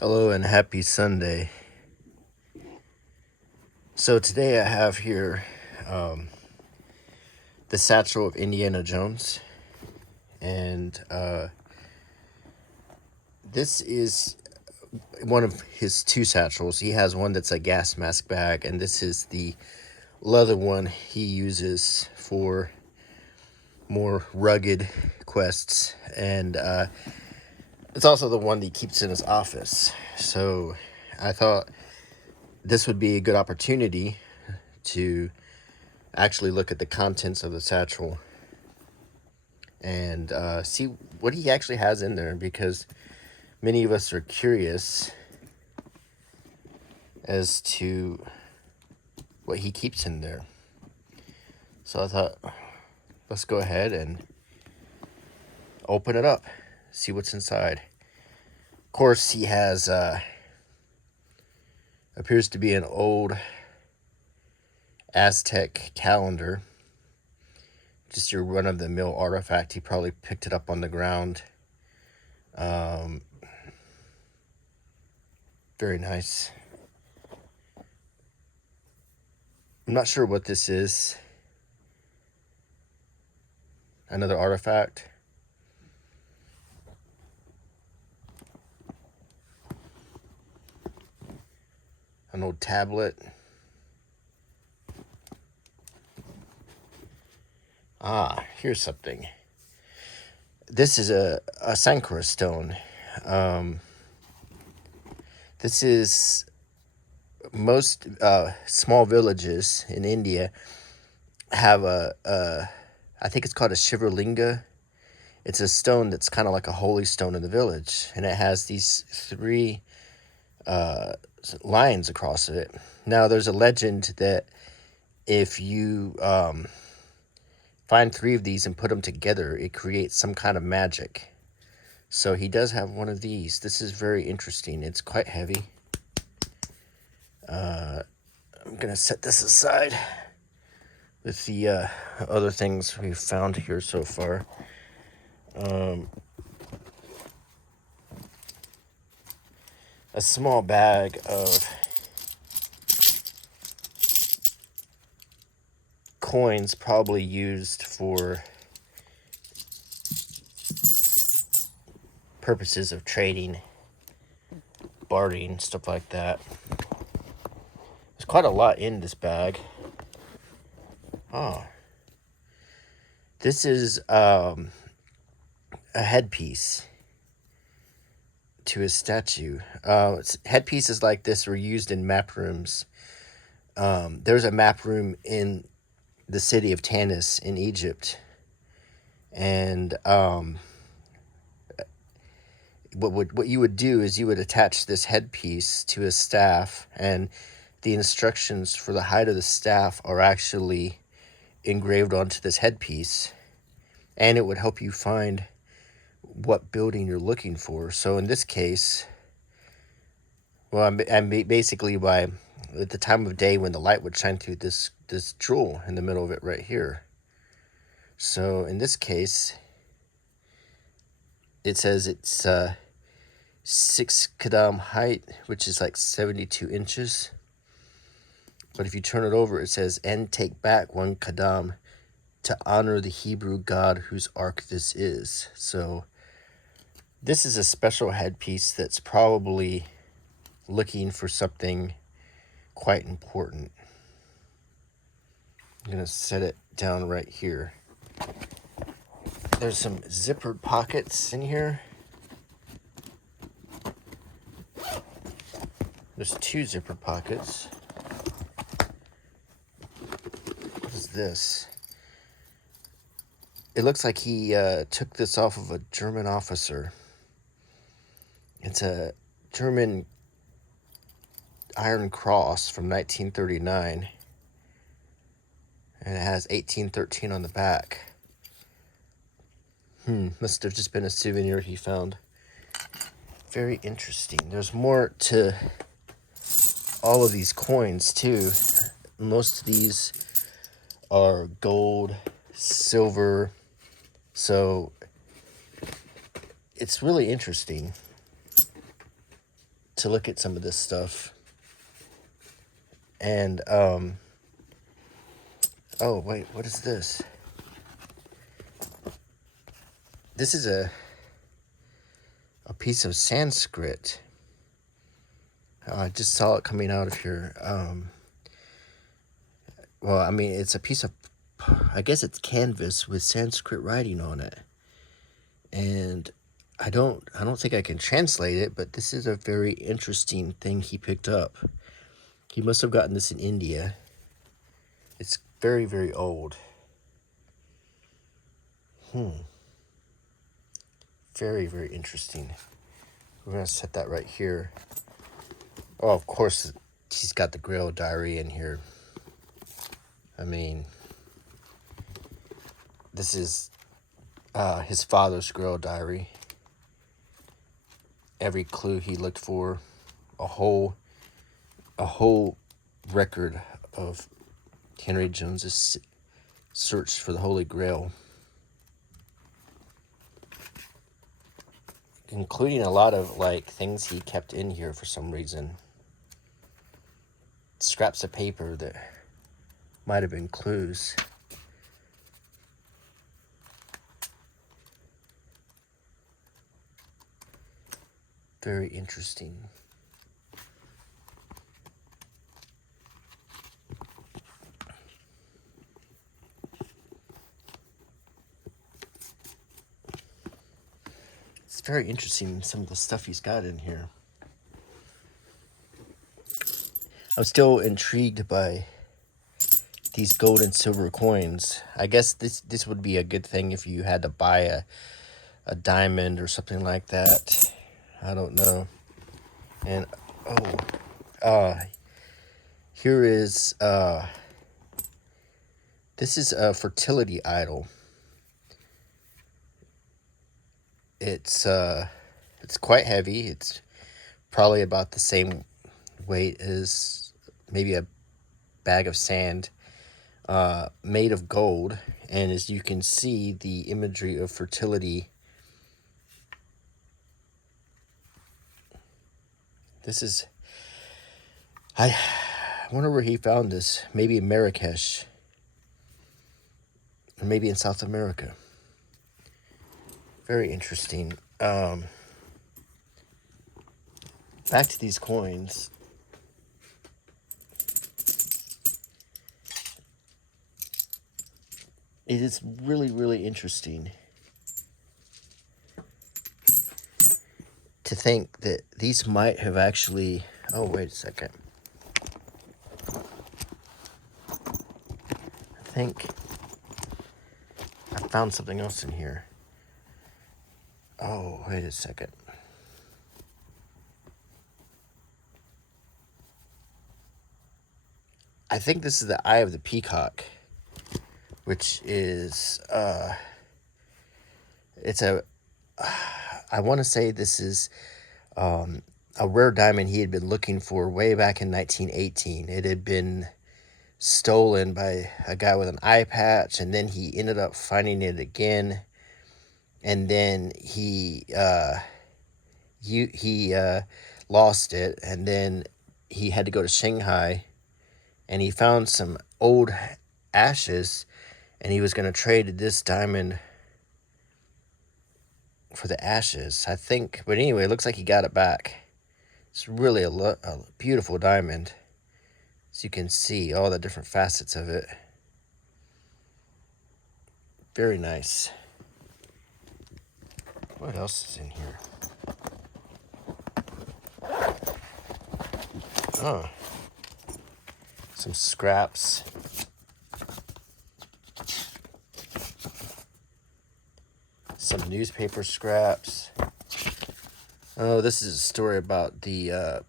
Hello and happy Sunday. So today I have here the Satchel of Indiana Jones, and this is one of his two satchels. He has one that's a gas mask bag, and this is the leather one he uses for more rugged quests, and it's also the one that he keeps in his office. So I thought this would be a good opportunity to actually look at the contents of the satchel and see what he actually has in there, because many of us are curious as to what he keeps in there. So I thought, let's go ahead and open it up, see what's inside. Of course, he has appears to be an old Aztec calendar, just your run-of-the-mill artifact. He probably picked it up on the ground. Very nice. I'm not sure what this is. Another artifact. An old tablet. Here's something. This is a Sanur Stone. This is most small villages in India have I think it's called a Shivalinga. It's a stone that's kind of like a holy stone in the village, and it has these three lines across it. Now, there's a legend that if you find three of these and put them together, it creates some kind of magic. So he does have one of these. This is very interesting. It's quite heavy. I'm going to set this aside with the other things we've found here so far. A small bag of coins, probably used for purposes of trading, bartering, stuff like that. There's quite a lot in this bag. This is a headpiece to a statue. Headpieces like this were used in map rooms. There's a map room in the city of Tanis in Egypt, and what you would do is you would attach this headpiece to a staff, and the instructions for the height of the staff are actually engraved onto this headpiece, and it would help you find what building you're looking for. So in this case, well, I'm basically by at the time of day when the light would shine through this jewel in the middle of it right here. So in this case, it says it's 6 qadam height, which is like 72 inches. But if you turn it over, it says, and take back 1 qadam to honor the Hebrew god whose ark this is. So this is a special headpiece that's probably looking for something quite important. I'm going to set it down right here. There's some zippered pockets in here. There's 2 zippered pockets. What is this? It looks like he took this off of a German officer. It's a German Iron Cross from 1939. And it has 1813 on the back. Must have just been a souvenir he found. Very interesting. There's more to all of these coins, too. Most of these are gold, silver. So it's really interesting to look at some of this stuff. And, oh, wait, what is this? This is a piece of Sanskrit. I just saw it coming out of here. Well, I mean, it's a piece of, I guess it's canvas with Sanskrit writing on it. And I don't think I can translate it, but this is a very interesting thing he picked up. He must have gotten this in India. It's very, very old. Very, very interesting. We're going to set that right here. Oh, of course, he's got the Grail diary in here. I mean, this is his father's Grail diary. Every clue he looked for, a whole record of Henry Jones's search for the Holy Grail, including a lot of like things he kept in here for some reason. Scraps of paper that might have been clues. Very interesting. It's very interesting, some of the stuff he's got in here. I'm still intrigued by these gold and silver coins. I guess this would be a good thing if you had to buy a diamond or something like that. I don't know. And here is this is a fertility idol. It's quite heavy. It's probably about the same weight as maybe a bag of sand, made of gold. And as you can see, the imagery of fertility. This is, I wonder where he found this. Maybe in Marrakesh. Or maybe in South America. Very interesting. Back to these coins. It is really, really interesting to think that these might have actually... Oh, wait a second. I think I found something else in here. Oh, wait a second. I think this is the Eye of the Peacock, which is, it's a, I want to say this is a rare diamond he had been looking for way back in 1918. It had been stolen by a guy with an eye patch, and then he ended up finding it again. And then he lost it, and then he had to go to Shanghai, and he found some old ashes, and he was going to trade this diamond for the ashes, I think. But anyway, it looks like he got it back. It's really a beautiful diamond. As you can see, all the different facets of it. Very nice. What else is in here? Oh. Some scraps. Some newspaper scraps. Oh, this is a story about the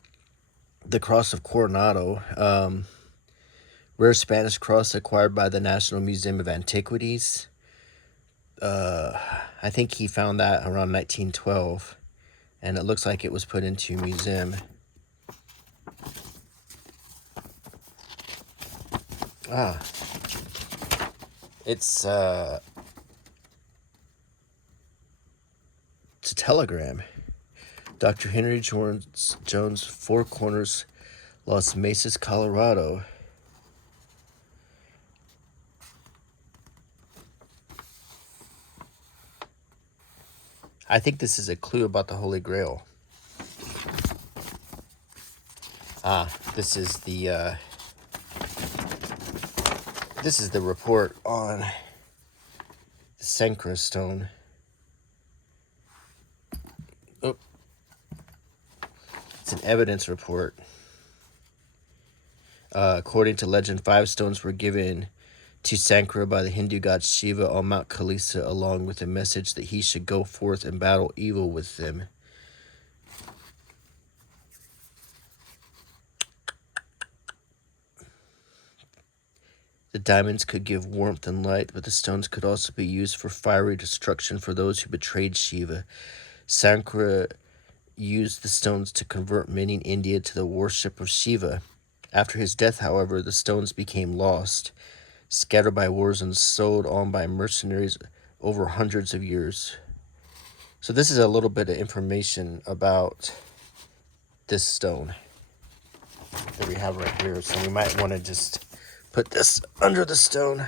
Cross of Coronado. Rare Spanish cross acquired by the National Museum of Antiquities. I think he found that around 1912, and it looks like it was put into a museum. It's a telegram Dr. Henry Jones, Four Corners, Las Mesas, Colorado. I think this is a clue about the Holy Grail. This is the report on the Sanur Stone. Oh, it's an evidence report. According to legend, 5 stones were given to Sanur by the Hindu god Shiva on Mount Kailasa, along with a message that he should go forth and battle evil with them. The diamonds could give warmth and light, but the stones could also be used for fiery destruction for those who betrayed Shiva. Sanur used the stones to convert many in India to the worship of Shiva. After his death, however, the stones became lost, scattered by wars and sold on by mercenaries over hundreds of years. So this is a little bit of information about this stone that we have right here. So we might want to just put this under the stone.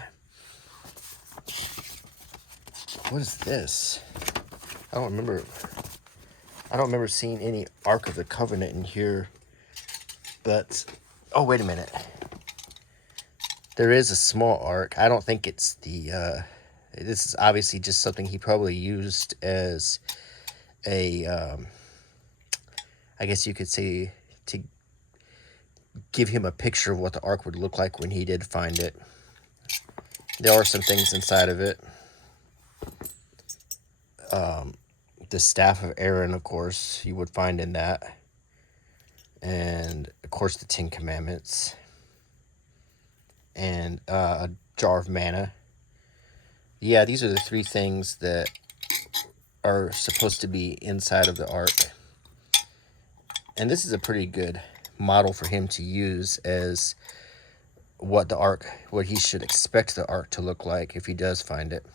What is this? I don't remember seeing any Ark of the Covenant in here. But, oh, wait a minute. There is a small ark. I don't think it's the, this is obviously just something he probably used as a, I guess you could say, to give him a picture of what the ark would look like when he did find it. There are some things inside of it. The staff of Aaron, of course, you would find in that. And, of course, the 10 Commandments. And a jar of manna. Yeah, these are the 3 things that are supposed to be inside of the ark. And this is a pretty good model for him to use as what he should expect the ark to look like if he does find it.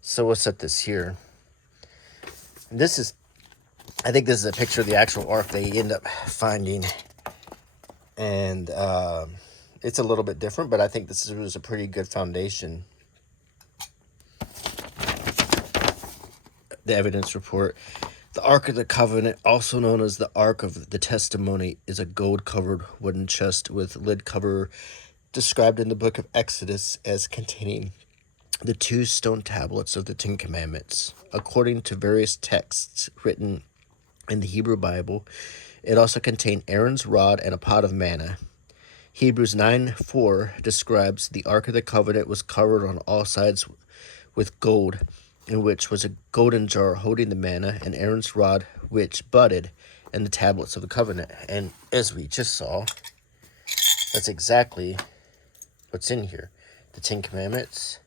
So we'll set this here. I think this is a picture of the actual ark they end up finding. And it's a little bit different, but I think this was a pretty good foundation. The evidence report. The Ark of the Covenant, also known as the Ark of the Testimony, is a gold-covered wooden chest with lid cover described in the book of Exodus as containing the 2 stone tablets of the 10 Commandments. According to various texts written in the Hebrew Bible, it also contained Aaron's rod and a pot of manna. Hebrews 9:4 describes the Ark of the Covenant was covered on all sides with gold, in which was a golden jar holding the manna, and Aaron's rod which budded, and the tablets of the covenant. And as we just saw, that's exactly what's in here. The 10 Commandments,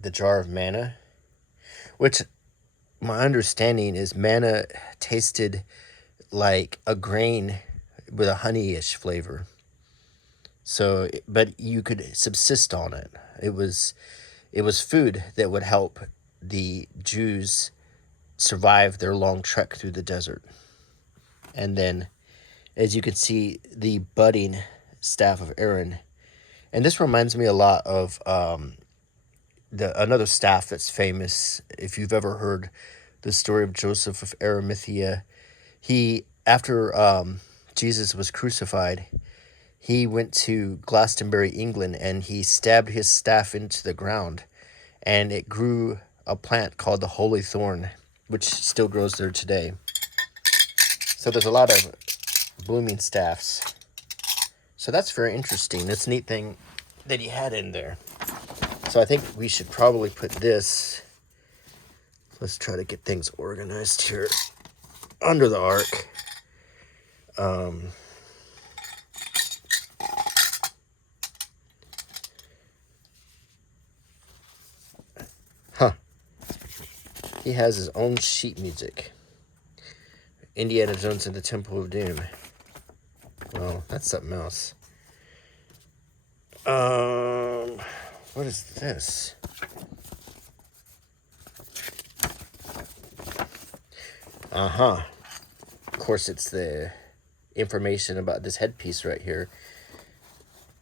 the jar of manna, which my understanding is manna tasted like a grain with a honeyish flavor. So, but you could subsist on it. It was food that would help the Jews survive their long trek through the desert. And then, as you can see, the budding staff of Aaron. And this reminds me a lot of another staff that's famous. If you've ever heard the story of Joseph of Arimathea, after Jesus was crucified, he went to Glastonbury, England, and he stabbed his staff into the ground, and it grew a plant called the holy thorn, which still grows there today. So there's a lot of blooming staffs. So that's very interesting. That's a neat thing that he had in there. So I think we should probably put this, let's try to get things organized here, under the ark. He has his own sheet music. Indiana Jones and the Temple of Doom. Well, that's something else. What is this? Uh-huh. Of course, it's the information about this headpiece right here.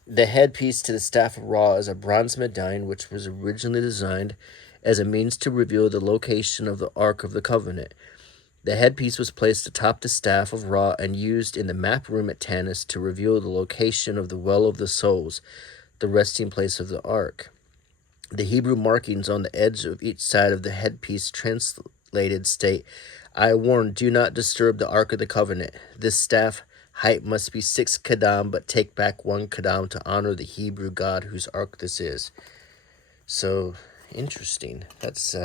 The headpiece to the Staff of Ra is a bronze medallion which was originally designed as a means to reveal the location of the Ark of the Covenant. The headpiece was placed atop the Staff of Ra and used in the map room at Tanis to reveal the location of the Well of the Souls, the resting place of the Ark. The Hebrew markings on the edge of each side of the headpiece translated state, "I warn, do not disturb the Ark of the Covenant. This staff height must be 6 kadam, but take back 1 kadam to honor the Hebrew God whose ark this is." So, interesting. That's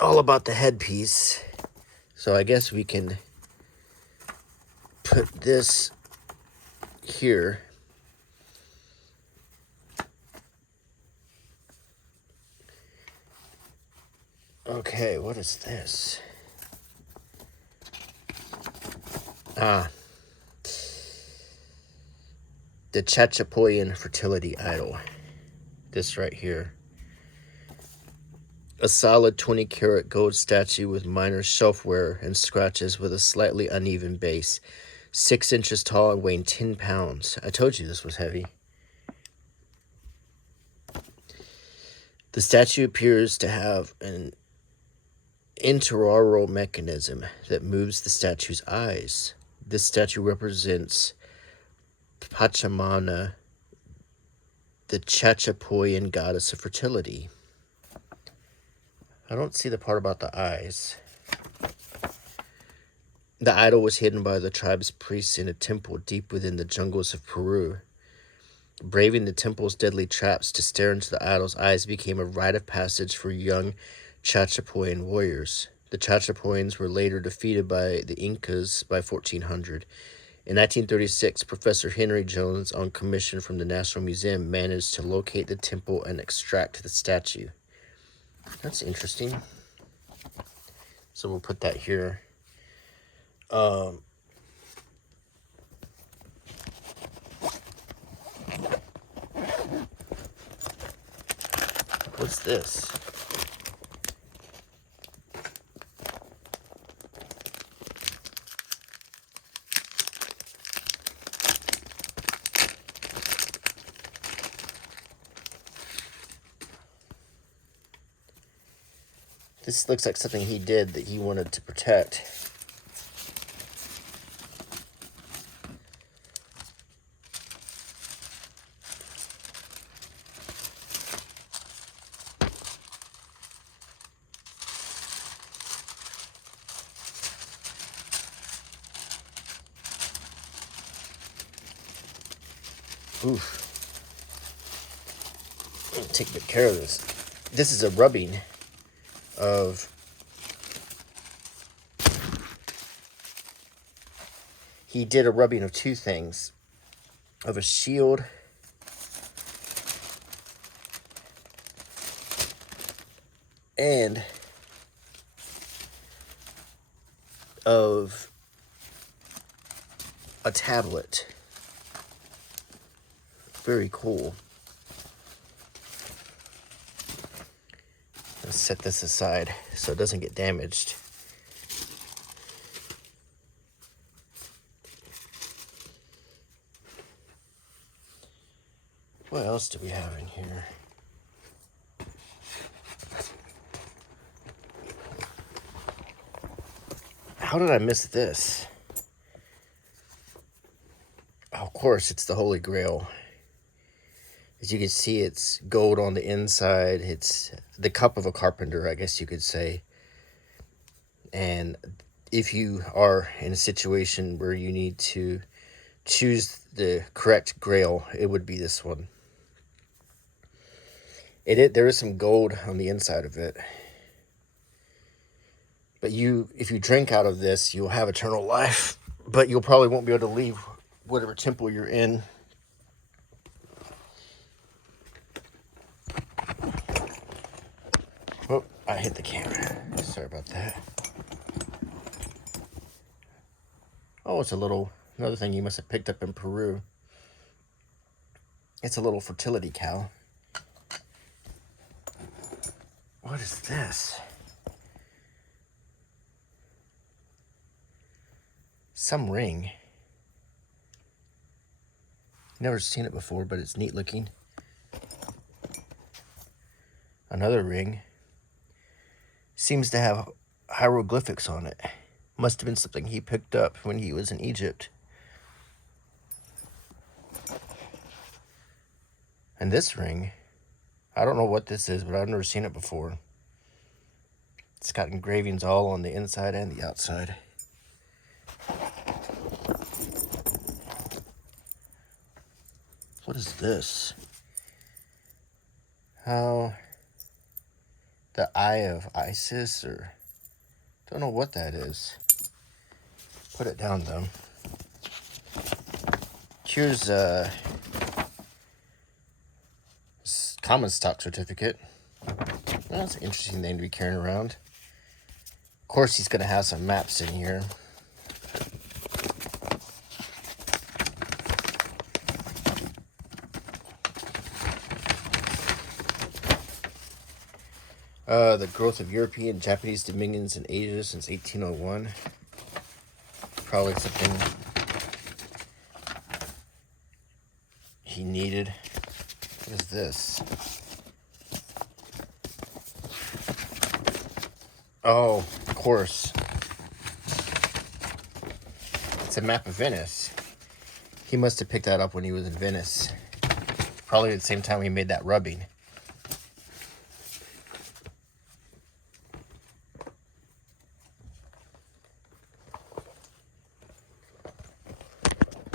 all about the headpiece. So I guess we can put this here. Okay, what is this? Ah, the Chachapoyan fertility idol. This right here. A solid 20-karat gold statue with minor shelfware and scratches with a slightly uneven base. 6 inches tall and weighing 10 pounds. I told you this was heavy. The statue appears to have an interaural mechanism that moves the statue's eyes. This statue represents Pachamama, the Chachapoyan goddess of fertility. I don't see the part about the eyes. The idol was hidden by the tribe's priests in a temple deep within the jungles of Peru. Braving the temple's deadly traps to stare into the idol's eyes became a rite of passage for young Chachapoyan warriors. The Chachapoyans were later defeated by the Incas by 1400. In 1936, Professor Henry Jones, on commission from the National Museum, managed to locate the temple and extract the statue. That's interesting. So we'll put that here. What's this? This looks like something he did that he wanted to protect. Oof. I'm gonna take good care of this. This is a rubbing of he did a rubbing of 2 things, of a shield and of a tablet. Very cool. Let's set this aside so it doesn't get damaged. What else do we have in here? How did I miss this? Oh, of course, it's the Holy Grail. As you can see, it's gold on the inside. It's the cup of a carpenter, I guess you could say. And if you are in a situation where you need to choose the correct grail, it would be this one. There is some gold on the inside of it. But if you drink out of this, you'll have eternal life. But you'll probably won't be able to leave whatever temple you're in. Oh, I hit the camera. Sorry about that. Oh, it's another thing you must have picked up in Peru. It's a little fertility cow. What is this? some ring. Never seen it before, but it's neat looking. Another ring. Seems to have hieroglyphics on it. Must have been something he picked up when he was in Egypt. And this ring, I don't know what this is, but I've never seen it before. It's got engravings all on the inside and the outside. What is this? How the Eye of Isis, or don't know what that is. Put it down though. Here's a common stock certificate. Well, that's an interesting thing to be carrying around. Of course, he's gonna have some maps in here. The growth of European Japanese dominions in Asia since 1801. Probably something he needed. What is this? Oh, of course. It's a map of Venice. He must have picked that up when he was in Venice. Probably at the same time he made that rubbing.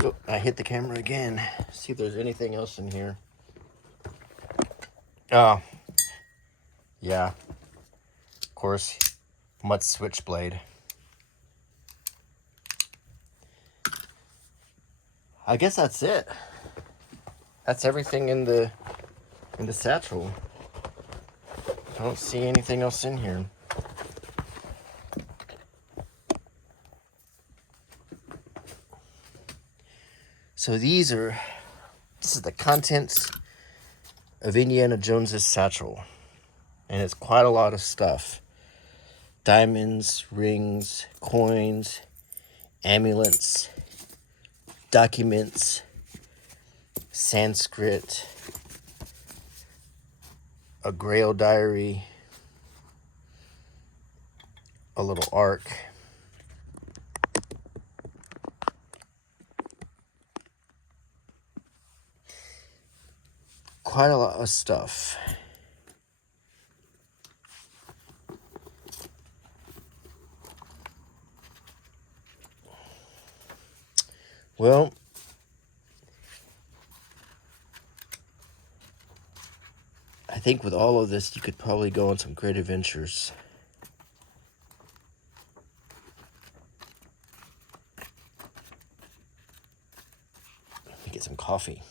Oh, I hit the camera again. See if there's anything else in here. Oh, yeah. Of course, mutt switchblade. I guess that's it. That's everything in the satchel. I don't see anything else in here. So this is the contents of Indiana Jones's satchel. And it's quite a lot of stuff. Diamonds, rings, coins, amulets, documents, Sanskrit, a Grail diary, a little ark, quite a lot of stuff. Well, I think with all of this, you could probably go on some great adventures. Let me get some coffee.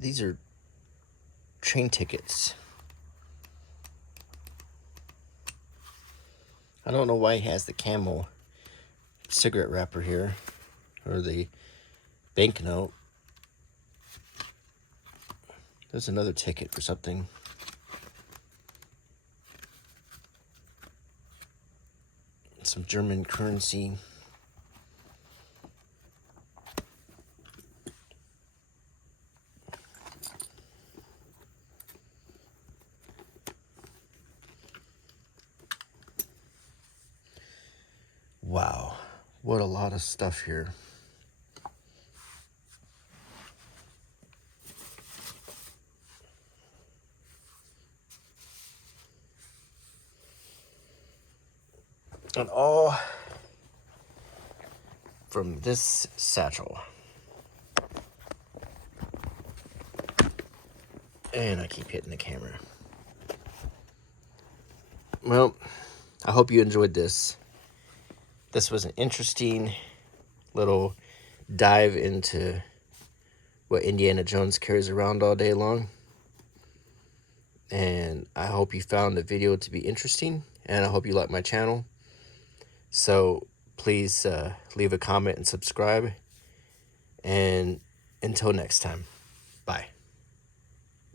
These are train tickets. I don't know why he has the camel cigarette wrapper here, or the banknote. There's another ticket for something. Some German currency. Wow, what a lot of stuff here. And all from this satchel. And I keep hitting the camera. Well, I hope you enjoyed this. This was an interesting little dive into what Indiana Jones carries around all day long. and I hope you found the video to be interesting, and I hope you like my channel. So please leave a comment and subscribe, and until next time, bye.